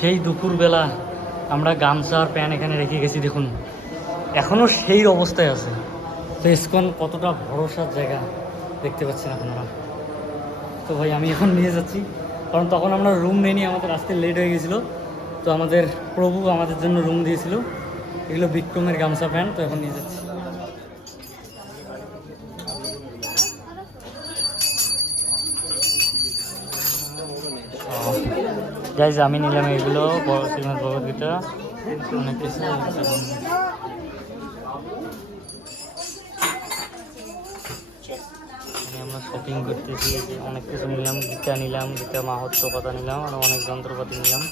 সেই দুপুরবেলা আমরা গামছা আর প্যান্ট এখানে রেখে গেছি, দেখুন এখনও সেই অবস্থায় আছে। তো ইসকন কতটা ভরসার জায়গা দেখতে পাচ্ছেন আপনারা। তো ভাই আমি এখন নিয়ে যাচ্ছি, কারণ তখন আমরা রুম নিয়ে আমাদের আসতে লেট হয়ে গেছিলো। তো আমাদের প্রভু আমাদের জন্য রুম দিয়েছিল। এগুলো বিক্রমের গামছা প্যান্ট, তো এখন নিয়ে যাচ্ছি। গাইজ আমি নিলাম এগুলো, শ্রীমদ ভগবদ্গীতা, অনেক কিছু। আমরা শপিং করতেছি, অনেক কিছু নিলাম, গীতা নিলাম, গীতা মাহাত্ম্য কথা নিলাম, আর অনেক যন্ত্রপাতি নিলাম,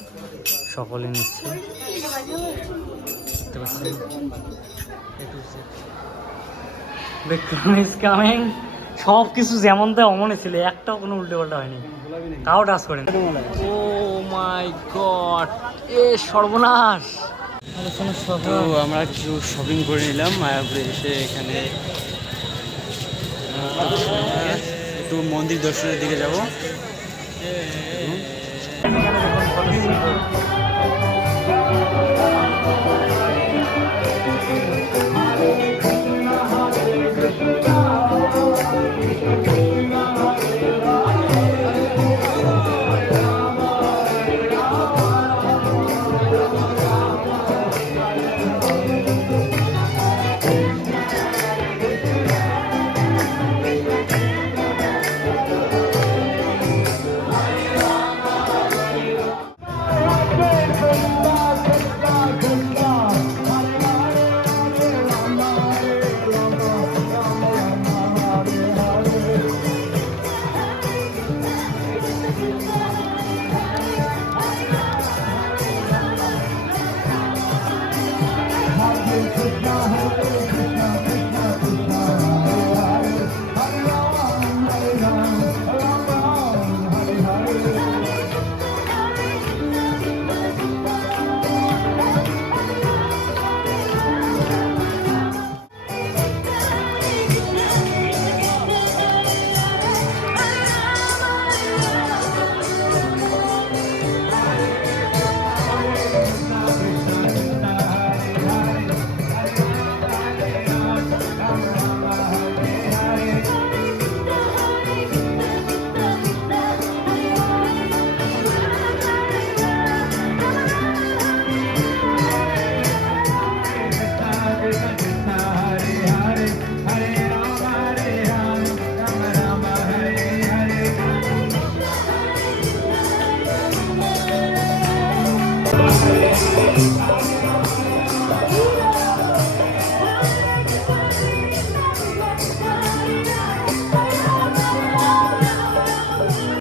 সকলে নিচ্ছে দেখতে পাচ্ছেন। Vikram is coming. সব কিছু যেমন তাই অমনে ছিল, একটাও কোনো উল্টে পাল্টা হয়নি, তাও টাচ করেন। ও মাই গড, এ সর্বনাশ। তো আমরা কিছু শপিং করে নিলাম মায়াপুরে এসে। এখানে একটু মন্দির দর্শনের দিকে যাব।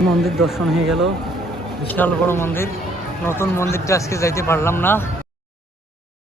মন্দির দর্শন হয়ে গেল, বিশাল বড় মন্দির। নতুন মন্দিরটা আজকে যাইতে পারলাম না,